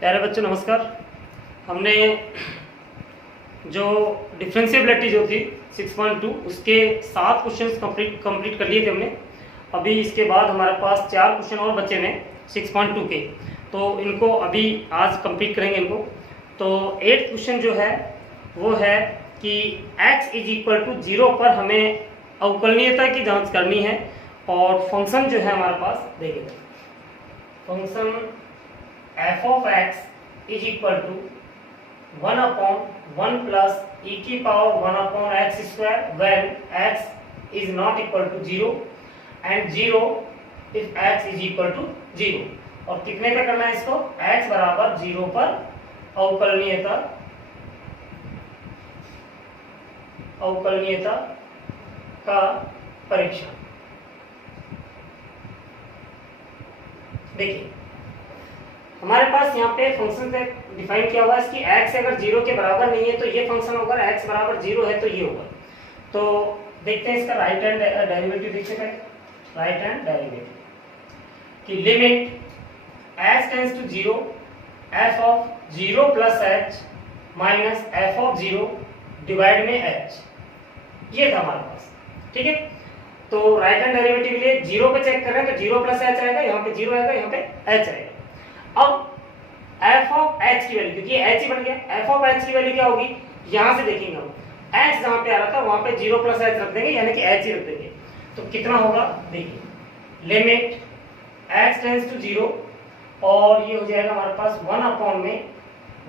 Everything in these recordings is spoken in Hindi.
प्यारे बच्चों नमस्कार। हमने जो डिफरेंशिएबिलिटी जो थी 6.2 उसके 7 क्वेश्चंस कंप्लीट कर लिए थे हमने। अभी इसके बाद हमारे पास 4 क्वेश्चन और बचे हैं 6.2 के, तो इनको अभी आज कंप्लीट करेंगे इनको। तो 8th क्वेश्चन जो है वो है कि x इज इक्वल टू 0 पर हमें अवकलनीयता की जांच करनी है और फंक्शन जो है हमारे पास देखिए, function f of x is equal to 1 upon 1 plus e की power 1 upon x square when x is not equal to 0 and 0 if x is equal to 0। और कितने पे करना है इसको? x बराबर 0 पर अवकलनीयता का परीक्षण। देखिए हमारे पास यहाँ पे फंक्शन से डिफाइन किया हुआ है कि x अगर 0 के बराबर नहीं है तो ये फंक्शन होगा, x बराबर 0 है तो ये होगा। तो देखते हैं इसका राइट हैंड डेरिवेटिव। देखते हैं राइट हैंड डेरिवेटिव कि limit x tends to 0 f of 0 plus h minus f of 0 divide में h, ये था हमारे पास। ठीक है, तो राइट हैंड डेरिवेटिव के लिए 0 पे चेक कर रहे हैं तो 0 प्लस h आएगा, यहाँ पे 0 आएगा, यहाँ पे h आएगा। अब f ऑफ h की वैल्यू, क्योंकि ये h ही बन गया, f ऑफ h की वैल्यू क्या होगी? यहां से देखेंगे हम h जहां पे आ रहा था वहां पे 0 प्लस h रख देंगे, यानी कि h ही रख देंगे। तो कितना होगा देखिए, लिमिट x टेंड्स टू 0 और ये हो जाएगा हमारे पास 1 अपॉन में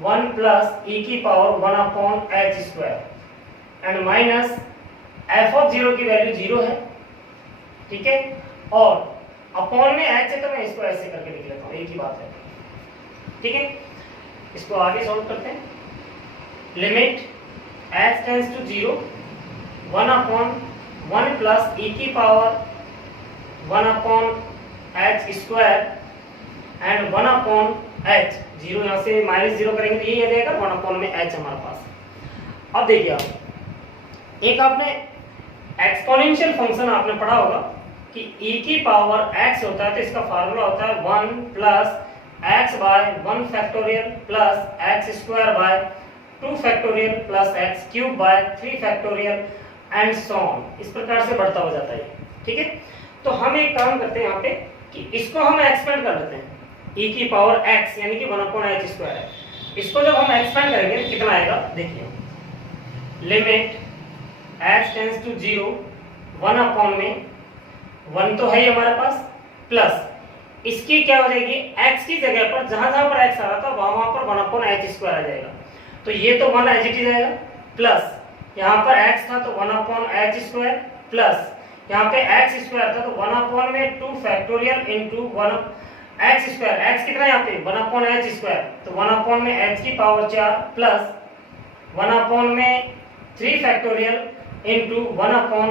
1 प्लस e की power 1 upon h square and minus f of 0 की वैल्यू 0 है। ठीक है, और अपॉन में h है तो मैं इसको ऐसे करके लिख लेता हूं, एक ही बात है। ठीक है, इसको आगे सॉल्व करते हैं। Limit x tends to 0 1 upon 1 plus e की power 1 upon h square and 1 upon h, 0 यहाँ से माइनस 0 करेंगे तो ये आ जाएगा 1 अपॉन में h हमारे पास। अब देखिए आप एक आपने एक्सपोनेंशियल फंक्शन आपने पढ़ा होगा कि e की पावर x होता है तो इसका फार्मूला होता है 1 plus x by 1 factorial plus x square by 2 factorial plus x cube by 3 factorial and so on. इस प्रकार से बढ़ता हो जाता है। ठीक है, तो हम एक काम करते हैं यहाँ पे कि इसको हम एक्सपेंड कर लेते हैं। e की पावर x यानी कि 1/h स्क्वायर है, इसको जब हम एक्सपेंड करेंगे तो कितना आएगा देखिए, limit x tends to 0 1 upon में 1 तो है ही हमारे पास, प्लस इसकी क्या हो जाएगी, x की जगह पर जहां जहां पर x आ रहा था वहां पर 1/h स्क्वायर आ जाएगा। तो ये तो 1 एज इट इज आएगा, प्लस यहाँ पर x था तो 1/h स्क्वायर, प्लस यहाँ पे x स्क्वायर था तो 1 अपॉन में 2 factorial into 1 x square, x कितना यहाँ पे 1/h स्क्वायर, तो 1 अपॉन में h की पावर 4 प्लस 1 अपॉन में 3 factorial into 1 upon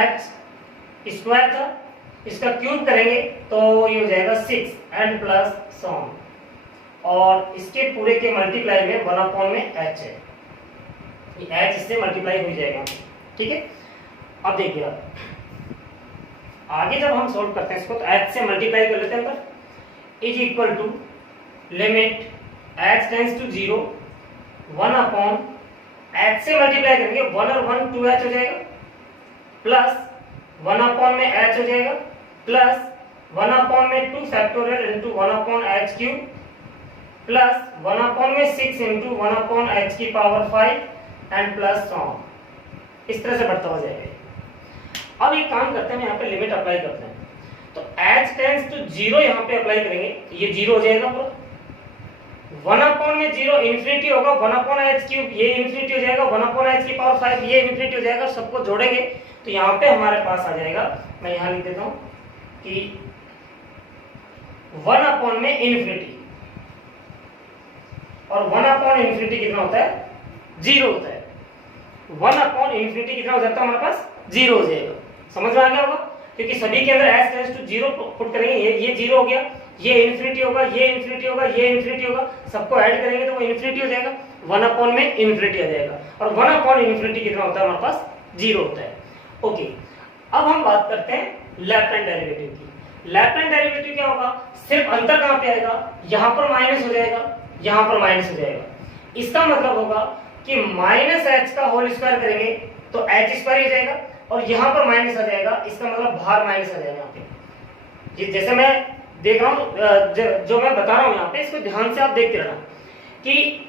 h square था, इसका क्यूब करेंगे तो ये हो जाएगा 6 एंड प्लस सो ऑन, और इसके पूरे के मल्टीप्लाई में 1 अपॉन में h है, ये h इससे मल्टीप्लाई हो जाएगा। ठीक है, अब देखिए आप आगे जब हम सॉल्व करते हैं इसको तो h से मल्टीप्लाई कर लेते हैं, पर is equal to limit x tends to 0 1 upon h से मल्टीप्लाई करेंगे 1 और 1 2h हो जाएगा, प्लस 1 अपॉन में h हो जाएगा, प्लस 1 अपॉन में 2 factorial into 1 upon h cube, plus 1 upon में 6 इनटू 1 अपॉन h की power 5 and plus so on. इस तरह से बढ़ता हो जाएगा। अब एक काम करते हैं, यहाँ पे लिमिट अप्लाई करते हैं, तो h टेंड्स टू 0 यहाँ पे अप्लाई करेंगे, ये 0 हो जाएगा पूरा, 1 अपॉन में 0 इन्फिनिटी होगा, 1 अपॉन h क्यूब ये इन्फिनिटी हो जाएगा, 1 अपॉन h की पावर 5 ये इन्फिनिटी हो जाएगा, सबको जोड़ेंगे तो यहाँ पे हमारे पास आ जाएगा, मैं यहाँ लिख देता हूँ कि 1 अपॉन में इन्फिनिटी, और 1 अपॉन इन्फिनिटी कितना होता है 0 होता है, 1 अपॉन इन्फिनिटी कितना हो जाता है हमारे पास 0 हो जाएगा। समझ में आ गया होगा, क्योंकि सभी के अंदर h टेंड्स टू 0 पुट करेंगे, ये 0 हो गया, ये इन्फिनिटी होगा, ये इन्फिनिटी होगा, ये इन्फिनिटी होगा, सबको ऐड करेंगे तो वो इन्फिनिटी हो जाएगा, 1 अपॉन में इन्फिनिटी आ जाएगा, और 1 अपॉन इन्फिनिटी कितना होता है हमारे पास 0 होता है। ओके, अब हम बात करते हैं लेफ्ट हैंड डेरिवेटिव की। लेफ्ट हैंड डेरिवेटिव क्या होगा, सिर्फ अंतर कहां पे आएगा, यहां पर माइनस हो जाएगा, यहां पर माइनस हो जाएगा। इसका मतलब होगा कि माइनस एच का होल स्क्वायर करेंगे तो एच स्क्वायर हो जाएगा और यहां पर माइनस आ जाएगा, इसका मतलब बाहर माइनस आ जाएगा। यहाँ पे जैसे मैं देख रहा हूं, जो मैं बता रहा हूं यहाँ पे, इसको ध्यान से आप देखते रहना कि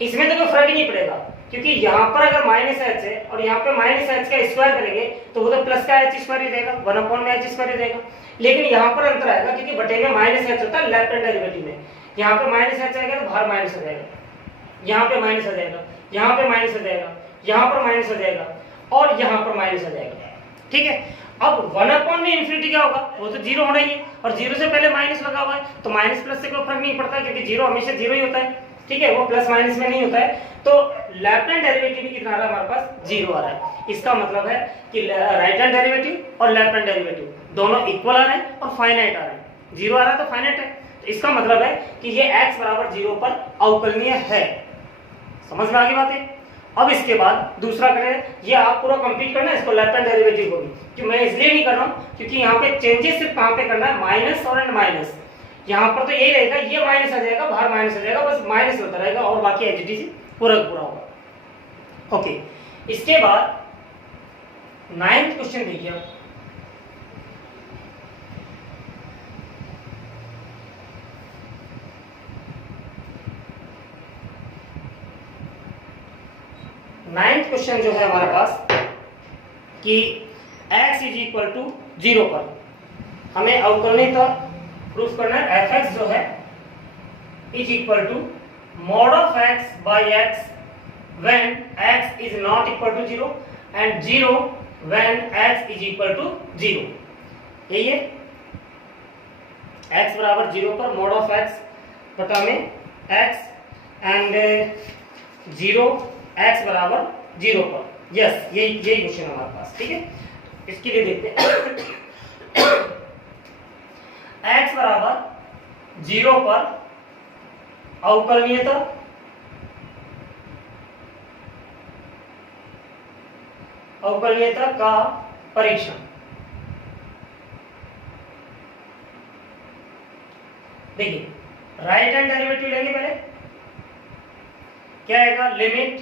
इसमें तो कोई फर्क ही नहीं पड़ेगा, क्योंकि यहाँ पर अगर माइनस एच है और यहाँ पे माइनस एच का स्क्वायर करेंगे तो वो तो प्लस का एच स्क्वायर हो जाएगा, 1 में एच स्क्वायर हो जाएगा। लेकिन यहाँ पर अंतर आएगा क्योंकि बटे में माइनस एच होता है लेफ्ट हैंड डेरिवेटिव में, यहाँ पे माइनस एच आएगा तो बाहर माइनस आ जाएगा, यहाँ पे माइनस आ जाएगा, यहाँ पे माइनस आ जाएगा, यहाँ पर माइनस आ जाएगा और यहाँ पर माइनस आ जाएगा। ठीक है, अब 1 में इंफिनिटी क्या होगा, वो तो जीरो होना ही है और जीरो से पहले माइनस लगा हुआ है तो माइनस प्लस से कोई फर्क नहीं पड़ता क्योंकि जीरो हमेशा जीरो ही होता है। ठीक है, वो प्लस माइनस में नहीं होता है। तो लेफ्ट हैंड डेरिवेटिव में कितना आ रहा है हमारे पास, जीरो आ रहा है। इसका मतलब है कि राइट हैंड डेरिवेटिव और लेफ्ट हैंड डेरिवेटिव दोनों इक्वल आ रहे हैं और फाइनाइट आ रहे हैं। जीरो आ रहा है तो फाइनाइट है, तो इसका मतलब है कि ये x बराबर जीरो पर अवकलनीय है। समझ में आ गई बातें। अब इसके बाद दूसरा करें, ये आप पूरा कंप्लीट करना है इसको लेफ्ट हैंड डेरिवेटिव को भी, कि मैं इसलिए नहीं कर रहा हूं क्योंकि यहाँ पे चेंजेस सिर्फ कहां पे करना है, माइनस और एंड माइनस। यहाँ पर तो यही रहेगा, ये माइनस आ जाएगा, बाहर माइनस आ जाएगा, बस माइनस होता रहेगा और बाकी एच डी पूरा पूरा होगा। ओके, इसके बाद 9th क्वेश्चन देखिए आप। नाइन्थ क्वेश्चन जो है हमारे पास कि x इज इक्वल टू 0 पर हमें अवकलनीयता प्रूफ करना है। fx जो है is equal to mod of x by x when x is not equal to 0 and 0 when x is equal to 0। यही है, x बराबर 0 पर mod of x बटा में x एंड 0 x बराबर 0 पर। यस, यही क्वेश्चन है हमारे पास। ठीक है, इसके लिए देखते हैं x बराबर 0 पर अवकलनीयता का परीक्षण। देखिए, राइट हैंड डेरिवेटिव लेंगे पहले, क्या आएगा, limit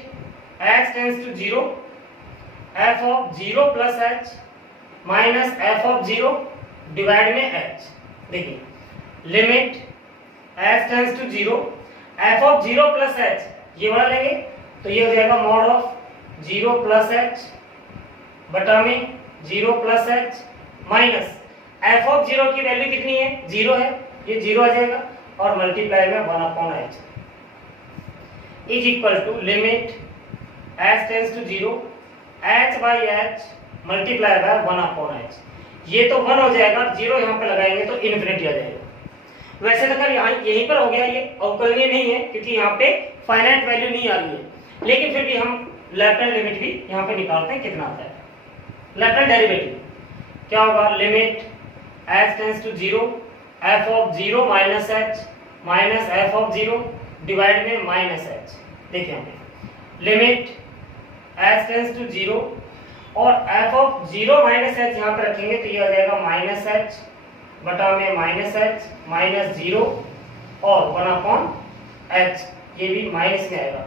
x tends to 0 f of 0 plus h minus f of 0 divide में h। देखिए, limit x tends to 0 f of 0 plus h, ये वाला लेंगे तो ये हो जाएगा मॉड ऑफ 0 प्लस h बटा में 0 plus h minus f of 0 की वैल्यू कितनी है, 0 है, ये 0 आ जाएगा और मल्टीप्लाई में 1/h is equal to limit h tends to 0 h by h multiply by 1/h। ये तो 1 हो जाएगा, 0 यहाँ पे लगाएंगे तो इन्फिनिटी आ जाएगा। वैसे तो कर यहाँ यहीं पर हो गया, ये अवकलनीय नहीं है क्योंकि यहाँ पे फाइनाइट वैल्यू नहीं आ रही है, लेकिन फिर भी हम लेफ्ट हैंड लिमिट भी यहाँ पे निकालते हैं, कितना आता है लेफ्ट हैंड डेरिवेटिव। क्या होगा, limit h tends to 0 f of 0 minus h minus f of 0 divide में माइनस h। देखिए यहाँ पे लिमिट h टेंड्स टू 0 और f ऑफ 0 माइनस h यहाँ पे रखेंगे तो ये आ जाएगा माइनस h बटा में माइनस h माइनस 0 और 1/h, ये भी माइनस में आएगा,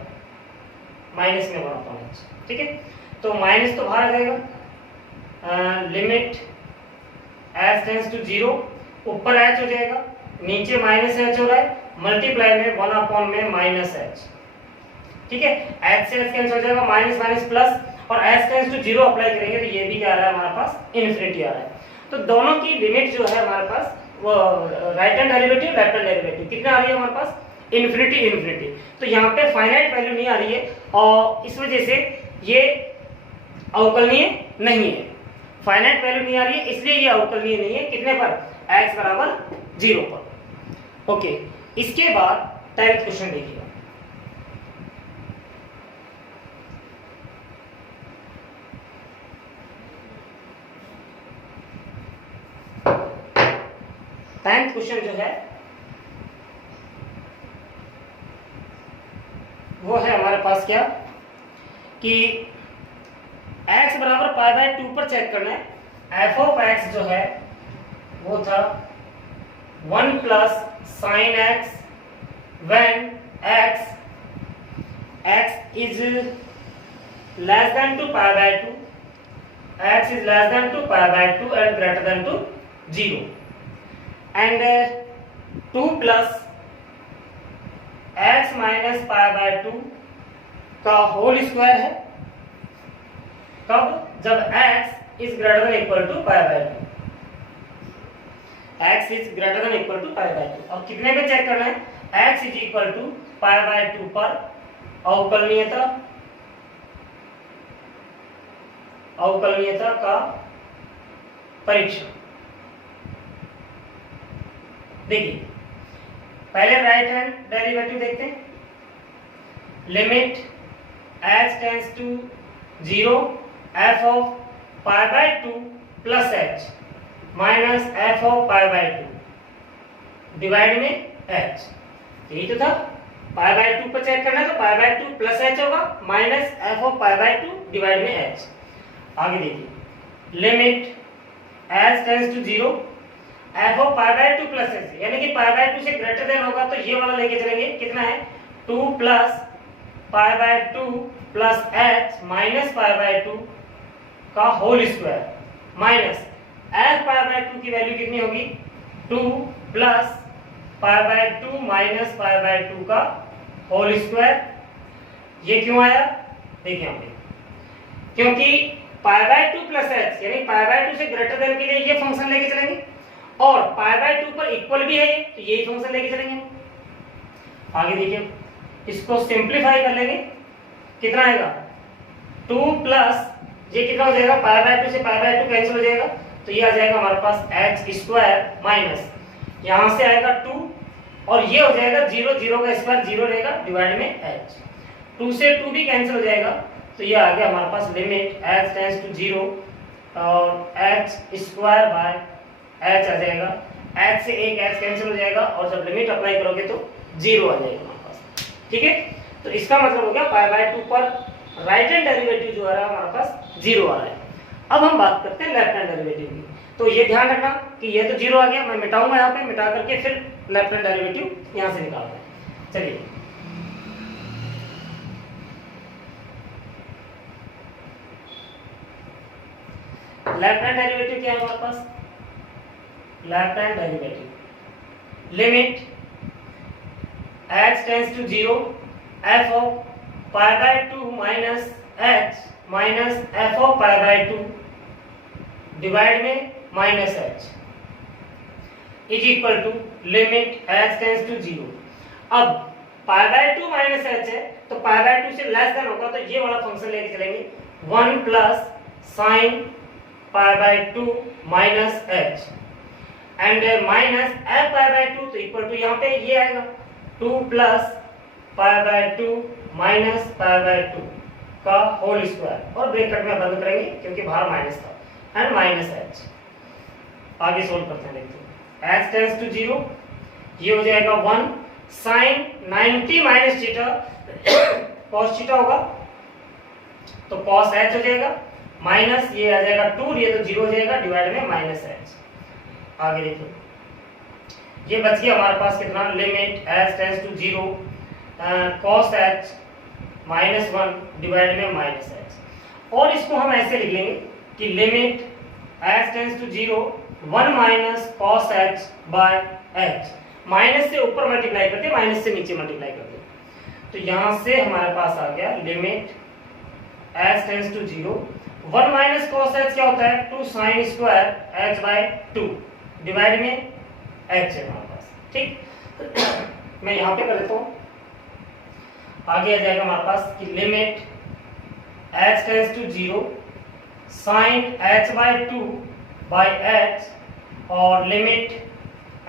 माइनस में 1/h। ठीक है, तो माइनस तो बाहर आ जाएगा, लिमिट h टेंड्स टू 0 ऊपर h हो जाएगा, नीचे माइनस h हो रहा है, मल्टीप्लाई में 1 में माइनस h। ठीक है, h से h कैंसिल हो जाएगा, माइनस माइनस प्लस और h टेंड्स टू 0 अप्लाई करेंगे तो ये भी क्या आ रहा है हमारे पास, इन्फिनिटी आ रहा है। तो दोनों की लिमिट जो है हमारे पास, वो right hand derivative left hand derivative कितना आ रही है हमारे पास, इन्फिनिटी इन्फिनिटी। तो यहाँ पे फाइनाइट वैल्यू नहीं आ रही है और इस वजह से ये अवकलनीय नहीं है। फाइनाइट वैल्यू नहीं आ रही है इसलिए ये अवकलनीय नहीं है। कितने पर, x बराबर 0 पर। ओके, इसके बाद 10th क्वेश्चन देखिएगा। क्वेश्चन जो है वो है हमारे पास क्या कि x बराबर पाई बाय 2 पर चेक करना है। f ऑफ x जो है वो था 1 plus sine x when x is less than to pi by 2, x is less than to pi by 2 and greater than to 0, and 2 plus x minus pi by 2 का होल स्क्वायर है कब, जब x is greater than equal to pi by 2, x is greater than equal to pi by 2। अब कितने पे चेक करना है, x is equal to pi by 2 पर अवकलनीयता का परीक्षण। देखिए पहले राइट हैंड डेरिवेटिव देखते हैं, limit x tends to 0 f of pi by 2 plus h minus f of pi by 2 divide में h, यही तो था। पाई बाय 2 पर चेक करना है तो पाई बाय 2 प्लस h होगा minus f of pi by 2 divide में h। आगे देखिए limit h tends to 0 f of pi by 2 plus h, यानी कि पाई बाय 2 से ग्रेटर देन होगा तो ये वाला लेके चलेंगे, कितना है 2 plus pi by 2 plus h minus pi by 2 का whole square minus f pi by 2 की वैल्यू कितनी होगी 2 plus pi by 2 minus pi by 2 का होल स्क्वायर। ये क्यों आया, देखिए यहाँ पे, क्योंकि पाई बाय 2 प्लस h यानी पाई बाय 2 से ग्रेटर देन के लिए ये फंक्शन लेके चलेंगे और पाई बाय 2 पर इक्वल भी है ये, तो यही फंक्शन लेके चलेंगे। आगे देखिए इसको सिंपलीफाई कर लेंगे, कितना आएगा 2 प्लस ये कितना हो जाएगा, पाई बाय 2 से पाई बाय 2 कैंसिल हो जाएगा तो ये आ जाएगा हमारे पास h स्क्वायर माइनस यहां से आएगा 2 और ये हो जाएगा 0, 0 का स्क्वायर 0 रहेगा डिवाइड में h, 2 से 2 भी कैंसिल हो जाएगा तो ये आ गया हमारे पास लिमिट h टेंड्स टू 0 और h स्क्वायर बाय h आ जाएगा, h से एक h कैंसिल हो जाएगा और जब लिमिट अप्लाई करोगे तो 0 आ जाएगा हमारे पास। ठीक है, तो इसका मतलब हो गया पाई बाय 2 पर राइट हैंड डेरिवेटिव जो आ रहा है हमारे पास 0 आ रहा है। अब हम बात करते हैं लेफ्ट हैंड डेरिवेटिव की, तो ये ध्यान रखना कि ये तो 0 आ गया, मैं मिटाऊंगा यहाँ पे, मिटा करके फिर लेफ्ट हैंड डेरिवेटिव यहाँ से निकालते हैं। चलिए लेफ्ट हैंड डेरिवेटिव क्या है हमारे पास, left hand derivative limit h tends to 0 f of pi by 2 minus h minus f of pi by 2 divide में minus h is equal to limit h tends to 0। अब पाई बाय 2 माइनस h है तो पाई बाय 2 से लेस देन होगा तो ये वाला फंक्शन लेके चलेंगे 1 plus sine pi by 2 minus h and minus f pi by 2 तो इक्वल टू यहाँ पे ये आएगा 2 plus pi by 2 minus pi by 2 का होल स्क्वायर और ब्रैकेट में बंद करेंगे क्योंकि बाहर माइनस था एंड माइनस h। आगे सोल्व करते हैं, देखते हैं h टेंड्स टू 0, ये हो जाएगा 1 sine 90 minus theta cos theta होगा तो cos h हो जाएगा माइनस ये आ जाएगा 2, ये तो 0 हो जाएगा डिवाइड में माइनस h। आगे देखिए ये बच गया हमारे पास कितना, limit h tends to 0 cos h minus 1 divide में माइनस h, और इसको हम ऐसे लिख लेंगे कि limit h tends to 0 1 minus cos h by h, minus से ऊपर मल्टीप्लाई करते हैं माइनस से नीचे मल्टीप्लाई करते हैं तो यहां से हमारे पास आ गया limit h tends to 0 1 minus cos h क्या होता है 2 sine square h by 2 divide में h है हमारे पास। ठीक मैं यहां पे कर देता हूं, आगे आ जाएगा हमारे पास कि limit h tends to 0 sine h by 2 by h और limit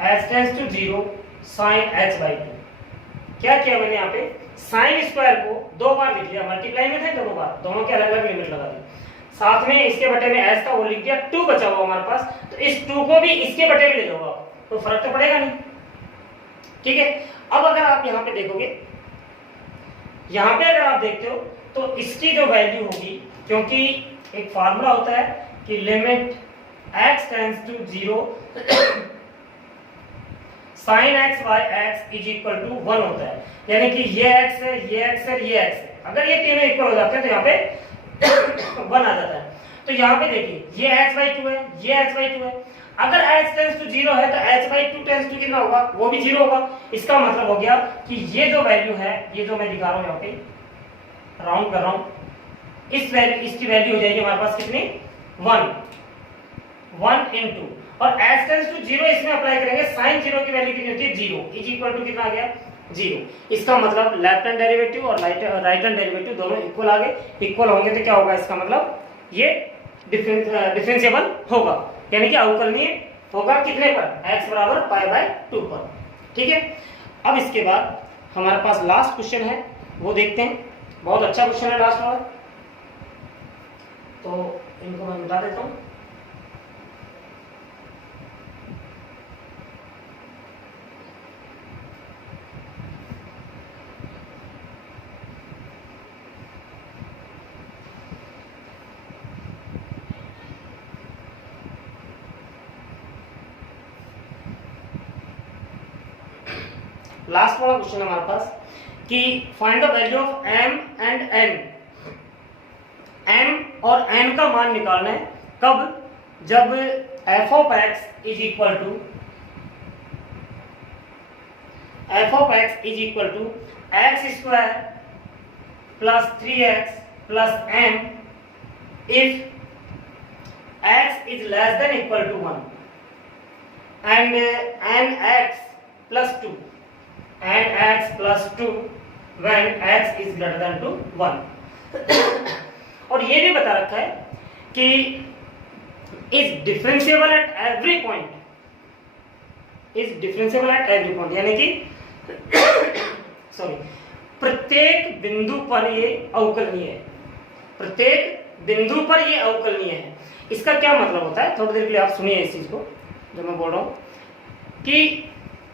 h tends to 0 sine h by 2। क्या किया मैंने यहाँ पे साइन स्क्वायर को 2 बार लिख लिया, मल्टीप्लाई में थे दोनों बार, दोनों के अलग अलग लिमिट लगा दी, साथ में इसके बटे में h था वो लिख दिया, 2 बचा हुआ हमारे पास तो इस 2 को भी इसके बटे में ले जाओगे तो फर्क तो पड़ेगा नहीं। ठीक है, अब अगर आप यहाँ पे देखोगे, यहाँ पे अगर आप देखते हो तो इसकी जो वैल्यू होगी, क्योंकि एक फार्मूला होता है कि limit x tends to 0 sine x by x is equal to 1 होता है, यानी कि ये एक्स है, ये एक्स है, ये एक्स है, अगर ये तीनों इक्वल हो जाते हैं तो यहाँ पे 1 आ जाता है। तो यहाँ पे देखिए ये x/2 है, ये x/2 है, अगर x टेंड्स टू 0 है तो h/2 टेंड्स टू कितना होगा, वो भी 0 होगा। इसका मतलब हो गया कि ये जो वैल्यू है, ये जो मैं दिखा रहा हूँ यहाँ पे राउंड कर रहा हूँ, इस वैल्यू, इसकी वैल्यू हो जाएगी हमारे पास कितनी 1 इंटू, और h टेंड्स टू 0 इसमें अप्लाई करेंगे, साइन 0 की वैल्यू कितनी होती है 0 इज इक्वल टू कितना आ गया 0। इसका मतलब लेफ्ट हैंड डेरिवेटिव और राइट हैंड डेरिवेटिव दोनों इक्वल आ गए। इक्वल होंगे तो क्या होगा, इसका मतलब ये डिफरेंशिएबल होगा, यानी कि अवकलनीय होगा कितने पर, x बराबर π/2 पर। ठीक है, अब इसके बाद हमारे पास लास्ट क्वेश्चन है, वो देखते हैं। बहुत अच्छा क्वेश्चन है लास्ट वाला, तो इनको मैं बता देता हूँ। लास्ट वाला क्वेश्चन है हमारे पास कि find the value of m and n। m और n का मान निकालना है कब, जब f of x is equal to x square plus 3x plus m if x is less than equal to 1 and nx plus 2 and x plus 2 when x is greater than to 1। और ये भी बता रखा है कि is differentiable at every point, यानी कि सॉरी प्रत्येक बिंदु पर ये अवकलनीय है, प्रत्येक बिंदु पर ये अवकलनीय है। इसका क्या मतलब होता है, थोड़ी देर के लिए आप सुनिए इस चीज को जो मैं बोल रहा हूं कि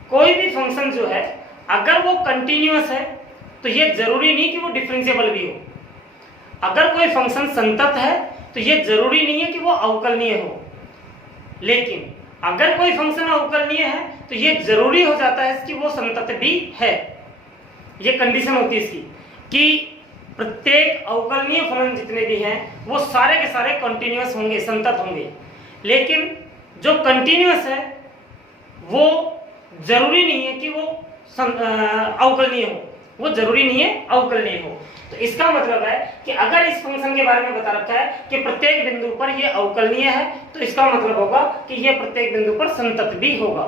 कोई भी फंक्शन जो है अगर वो कंटिन्यूअस है तो ये जरूरी नहीं कि वो डिफरेंशिएबल भी हो। अगर कोई फंक्शन संतत है तो ये जरूरी नहीं है कि वो अवकलनीय हो, लेकिन अगर कोई फंक्शन अवकलनीय है तो ये जरूरी हो जाता है कि वो संतत भी है। ये कंडीशन होती है इसकी कि प्रत्येक अवकलनीय फलन जितने भी हैं वो सारे के सारे कंटिन्यूअस होंगे, संतत होंगे। लेकिन जो कंटिन्यूअस है वो जरूरी नहीं है कि वो अवकलनीय हो, वो जरूरी नहीं है अवकलनीय हो। तो इसका मतलब है कि अगर इस फंक्शन के बारे में बता रखा है कि प्रत्येक बिंदु पर ये अवकलनीय है तो इसका मतलब होगा कि ये प्रत्येक बिंदु पर संतत भी होगा।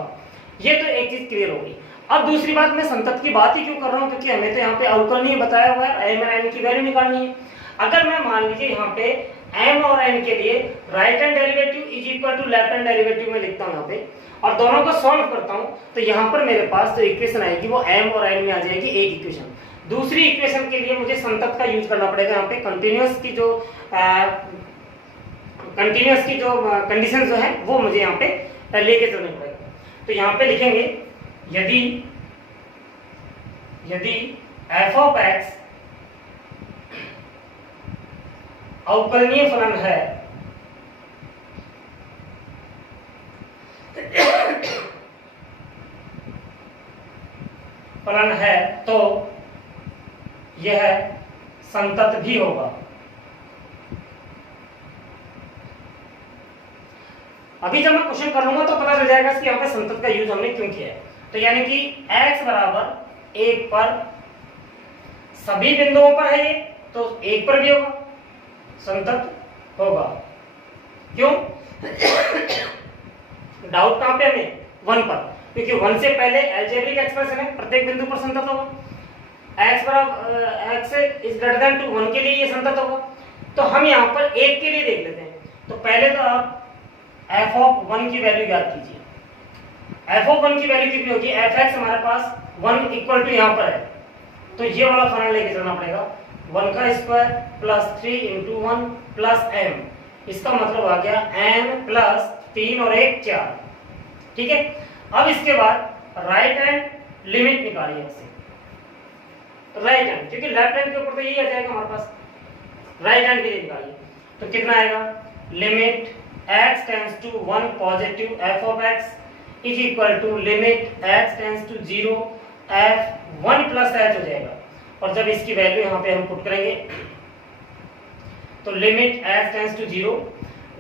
ये तो एक चीज क्लियर होगी। अब दूसरी बात, मैं संतत की बात ही क्यों कर रहा हूँ, क्योंकि हमें तो यहाँ पे अवकलनीय बताया हुआ है, m और n की वैल्यू निकालनी है। अगर मैं मान लीजिए यहाँ पे m और n के लिए right hand derivative is equal to left hand derivative में लिखता हूँ यहाँ पे, और दोनों को सॉल्व करता हूं, तो यहाँ पर मेरे पास जो इक्वेशन आएगी वो m और n में आ जाएगी एक इक्वेशन। दूसरी इक्वेशन के लिए मुझे संतत का यूज करना पड़ेगा। यहाँ पे कंटिन्यूअस की जो कंडीशन जो है वो मुझे यहाँ पे लेके चलना पड़ेगा। तो यहाँ पे लिखेंगे यदि f of x अवकलनीय फलन है तो यह संतत भी होगा। अभी जब मैं क्वेश्चन कर लूंगा तो पता चल जाएगा कि यहाँ पे संतत का यूज हमने क्यों किया है। तो यानी कि x बराबर 1 पर सभी बिंदुओं पर है ये, तो 1 पर भी होगा, संतत होगा। क्यों? डाउट कहां पे हमें 1 पर, क्योंकि 1 से पहले अलजेब्रिक एक्सप्रेशन है, प्रत्येक बिंदु पर संतत होगा। x बराबर x is greater than to 1 के लिए ये संतत होगा। तो हम यहाँ पर 1 के लिए देख लेते हैं। तो पहले तो आप f ऑफ 1 की वैल्यू याद कीजिए। f ऑफ 1 की वैल्यू कितनी होगी, fx हमारे पास 1 इक्वल टू यहाँ पर है, तो ये वाला फलन लेके चलना पड़ेगा 1 का square plus 3 into 1 plus m। इसका मतलब आ गया m प्लस 3 और 1 4। ठीक है, अब इसके बाद राइट हैंड लिमिट निकालिए इससे। राइट हैंड, क्योंकि लेफ्ट हैंड के ऊपर तो यही आ जाएगा हमारे पास, राइट हैंड के लिए निकालिए। तो कितना आएगा, limit x tends to 1 positive f of x is equal to limit h tends to 0 f 1 plus h हो जाएगा। और जब इसकी वैल्यू यहाँ पे हम पुट करेंगे तो limit h tends to 0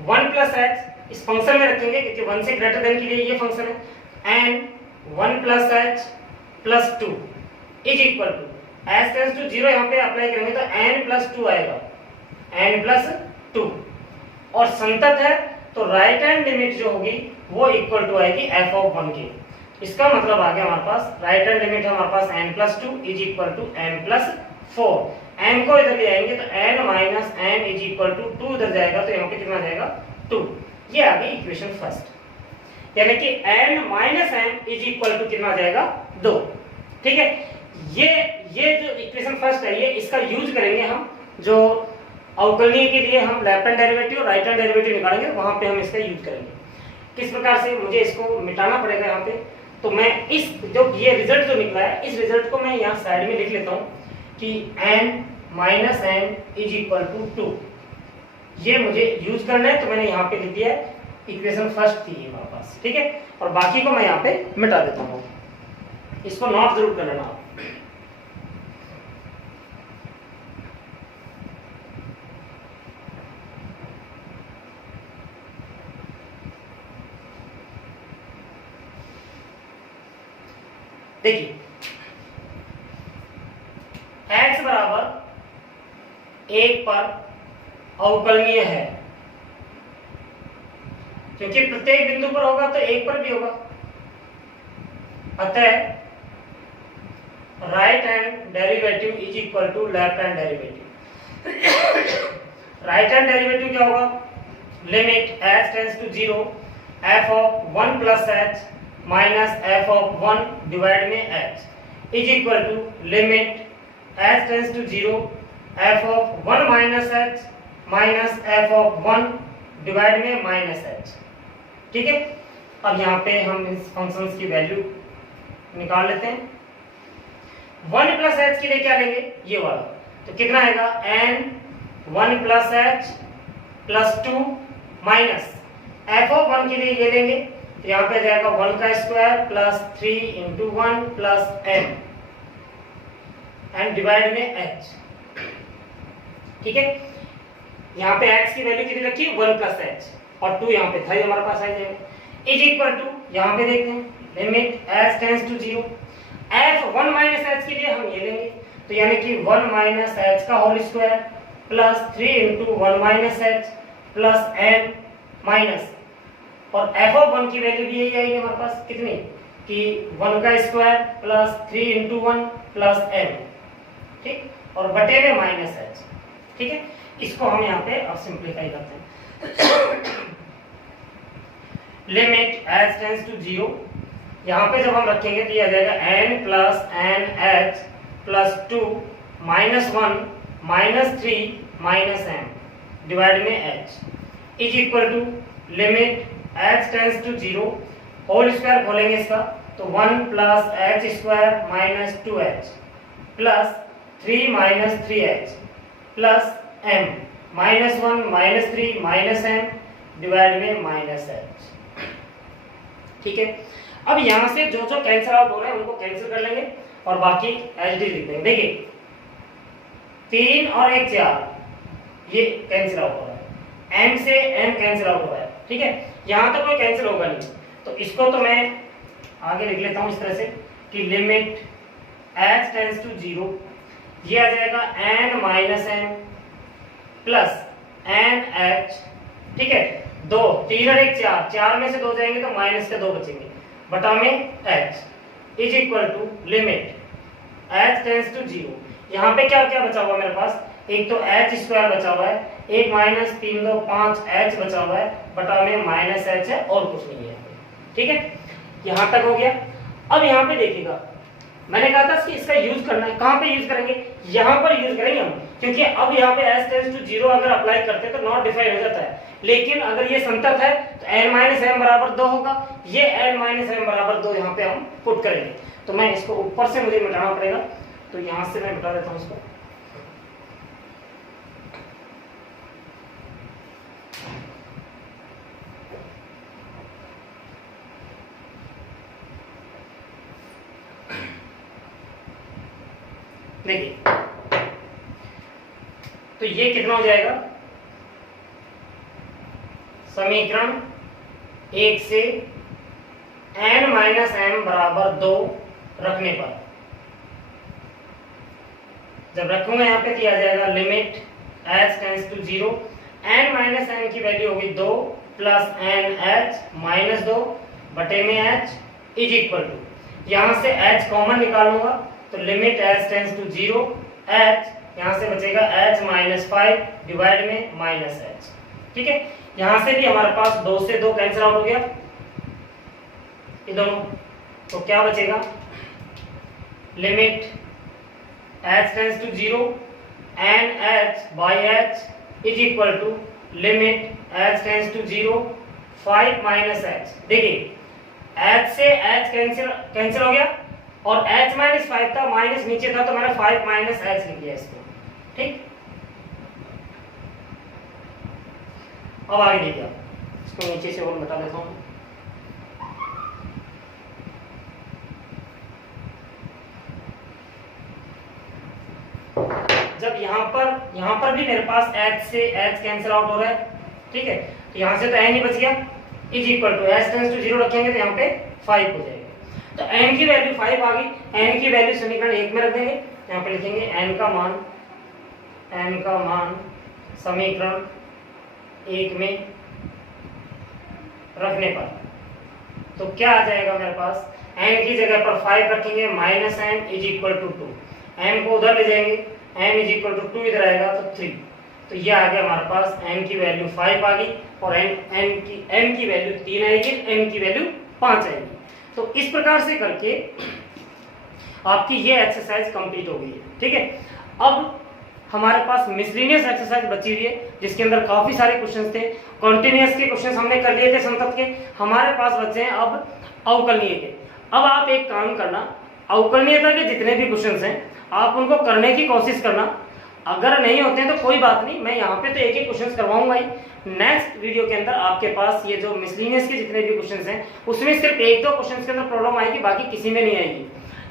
1 plus h इस फंक्शन में रखेंगे क्योंकि 1 से ग्रेटर देन के लिए ये फंक्शन है, and 1 plus h plus 2 is equal to h tends to 0 यहाँ पे अप्लाई करेंगे तो n प्लस 2 आएगा, n प्लस 2, और संतत है तो राइट हैंड लिमिट जो होगी वो इक्वल टू आएगी f ऑफ 1 के। इसका मतलब आ गया हमारे पास राइट हैंड लिमिट है हमारे पास n plus 2 is equal to n plus 4। n को इधर ले आएंगे तो n minus n is equal to 2 इधर जाएगा तो यहाँ पे कितना जाएगा 2। ये आ गई इक्वेशन फर्स्ट, यानी कि n minus n is equal to कितना जाएगा 2। ठीक है, ये जो इक्वेशन फर्स्ट है ये इसका यूज करेंगे हम, जो अवकलनीय के लिए हम लेफ्ट हैंड डेरिवेटिव और राइट हैंड डेरिवेटिव निकालेंगे वहां पे हम इसका यूज करेंगे। किस प्रकार से मुझे इसको मिटाना पड़ेगा यहाँ पे, तो मैं इस जो ये रिजल्ट जो निकला है इस रिजल्ट को मैं यहाँ साइड में लिख लेता हूँ कि n minus n is equal to 2। ये मुझे यूज करना है तो मैंने यहाँ पे लिख दिया है, इक्वेशन फर्स्ट थी ये हमारे पास। ठीक है, और बाकी को मैं यहाँ पे मिटा देता हूँ, इसको नोट जरूर कर लेना आप। देखिए x बराबर 1 पर अवकलनीय है, क्योंकि प्रत्येक बिंदु पर होगा तो 1 पर भी होगा। अतः right hand derivative is equal to left hand derivative. Right hand derivative क्या होगा, limit h tends to 0 f of 1 plus h minus f of 1 divide में h is equal to limit h tends to 0 f of 1 minus h minus f of 1 divide में माइनस h। ठीक है, अब यहाँ पे हम इस फंक्शंस की वैल्यू निकाल लेते हैं। 1 प्लस h के लिए क्या लेंगे, ये वाला, तो कितना आएगा n 1 plus h plus 2 minus f of 1 के लिए ये लेंगे तो यहाँ पे जाएगा 1 का square plus 3 into 1 plus n and divide में h। ठीक है, यहाँ पे x की वैल्यू कितनी रखी, 1 प्लस h, और 2 यहाँ पे था ही हमारे पास आ जाएगा। इज इक्वल टू यहाँ पे देखते हैं limit h tends to 0 f 1 minus h के लिए हम ये लेंगे तो यानी कि 1 माइनस h का whole square plus 3 into 1 minus h plus n minus, और f ऑफ 1 की वैल्यू भी यही आएगी हमारे पास कितनी कि 1 का square plus 3 into 1 plus n। ठीक, और बटे में माइनस h। ठीक है, इसको हम यहाँ पे अब सिंप्लीफाई करते हैं। लिमिट h टेंड्स टू 0, यहाँ पे जब हम रखेंगे तो ये आ जाएगा n plus n h plus 2 minus 1 minus 3 minus m divide में h is equal to limit h tends to 0 whole square खोलेंगे इसका तो 1 plus h square minus 2h plus 3 minus 3h plus m minus 1 minus 3 minus m divide में माइनस h। ठीक है, अब यहां से जो जो कैंसिल आउट हो रहे हैं उनको कैंसिल कर लेंगे और बाकी एच डी लिख देंगे। देखिए 3 और 1 4 ये कैंसिल आउट हो रहा है, m से m कैंसिल आउट हो रहा है। ठीक है, यहां तक कोई कैंसिल होगा नहीं, तो इसको तो मैं आगे लिख लेता हूं इस तरह से कि लिमिट h टेंड्स टू 0 ये आ जाएगा n minus m plus n h। ठीक है, 2 3 और 1 4, 4 में से 2 जाएंगे तो माइनस के 2 बचेंगे बटा में h is equal to limit h tends to 0। यहाँ पे क्या क्या बचा हुआ मेरे पास, एक तो h स्क्वायर बचा हुआ है, एक माइनस 3 2 5 h बचा हुआ है बटा में माइनस h है और कुछ नहीं है। ठीक है, यहाँ तक हो गया। अब यहाँ पे देखिएगा मैंने कहा था कि इसका यूज करना है, कहाँ पे यूज करेंगे, यहाँ पर यूज करेंगे हम, क्योंकि अब यहाँ पे h टेंड्स टू 0 अगर अप्लाई करते हैं तो नॉट डिफाइन हो जाता है, लेकिन अगर ये संतत है तो n माइनस m बराबर 2 होगा, ये n माइनस m बराबर 2 यहाँ पे हम पुट करेंगे। तो मैं इसको ऊपर से मुझे मिटाना पड़ेगा, तो यहाँ से मैं मिटा देता हूँ इसको। देखिए तो ये कितना हो जाएगा, समीकरण 1 से n माइनस m बराबर 2 रखने पर, जब रखूंगा यहाँ पे किया जाएगा limit h tends to 0, n minus m की वैल्यू होगी 2 प्लस n h माइनस 2 बटे में h इज इक्वल टू, यहाँ से h कॉमन निकालूंगा तो limit h tends to 0, h यहाँ से बचेगा h माइनस 5 डिवाइड में माइनस h, ठीक है। यहाँ से भी हमारे पास 2 से 2 कैंसिल आउट हो गया ये दोनों, तो क्या बचेगा, limit h tends to 0 n h by h is equal to limit h tends to 0 5 minus h। देखिए h से h कैंसिल हो गया और h माइनस 5 था, माइनस नीचे था तो मैंने 5 माइनस h लिख दिया इसको, ठीक। अब आगे देखिए, इसको नीचे से और बता देता हूं। जब यहाँ पर भी मेरे पास h से h कैंसिल आउट हो रहा है, ठीक है, तो यहाँ से तो n ही बच गया, is equal to h tends to 0 रखेंगे तो यहाँ पे 5 हो जाएगा, तो n की वैल्यू 5 आ गई। n की वैल्यू समीकरण 1 में रख देंगे, यहाँ पे लिखेंगे n का मान समीकरण 1 में रखने पर, तो क्या आ जाएगा मेरे पास, n की जगह पर 5 रखेंगे, minus m is equal to 2, m को उधर ले जाएंगे, m इज इक्वल टू 2 इधर आएगा तो 3, तो ये आ गया हमारे पास n की वैल्यू 5 आ गई और n की वैल्यू 3 आएगी, n की वैल्यू 5 आएगी। तो इस प्रकार से करके आपकी ये एक्सरसाइज कंप्लीट हो गई है, ठीक है। अब हमारे पास मिसलिनियस एक्सरसाइज बची हुई है जिसके अंदर काफी सारे क्वेश्चंस थे, कॉन्टिन्यूअस के क्वेश्चंस हमने कर लिए थे संतत के, हमारे पास बचे हैं अब अवकलनीय के। अब आप एक काम करना, अवकलनीयता के जितने भी क्वेश्चंस हैं आप उनको करने की कोशिश करना, अगर नहीं होते हैं तो कोई बात नहीं, मैं यहाँ पे तो एक एक क्वेश्चंस करवाऊंगा ही। नेक्स्ट वीडियो के अंदर आपके पास ये जो मिसलिनियस के जितने भी क्वेश्चंस हैं उसमें सिर्फ 1-2 क्वेश्चंस के अंदर प्रॉब्लम आएगी, बाकी किसी में नहीं आएगी।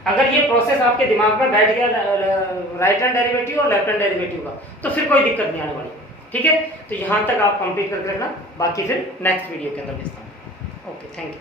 अगर ये प्रोसेस आपके दिमाग में बैठ गया राइट हैंड डेरिवेटिव और लेफ्ट हैंड डेरिवेटिव का, तो फिर कोई दिक्कत नहीं आने वाली, ठीक है। तो यहाँ तक आप कंप्लीट करके रखना, बाकी फिर नेक्स्ट वीडियो के अंदर भेजता हूँ। Okay, thank you.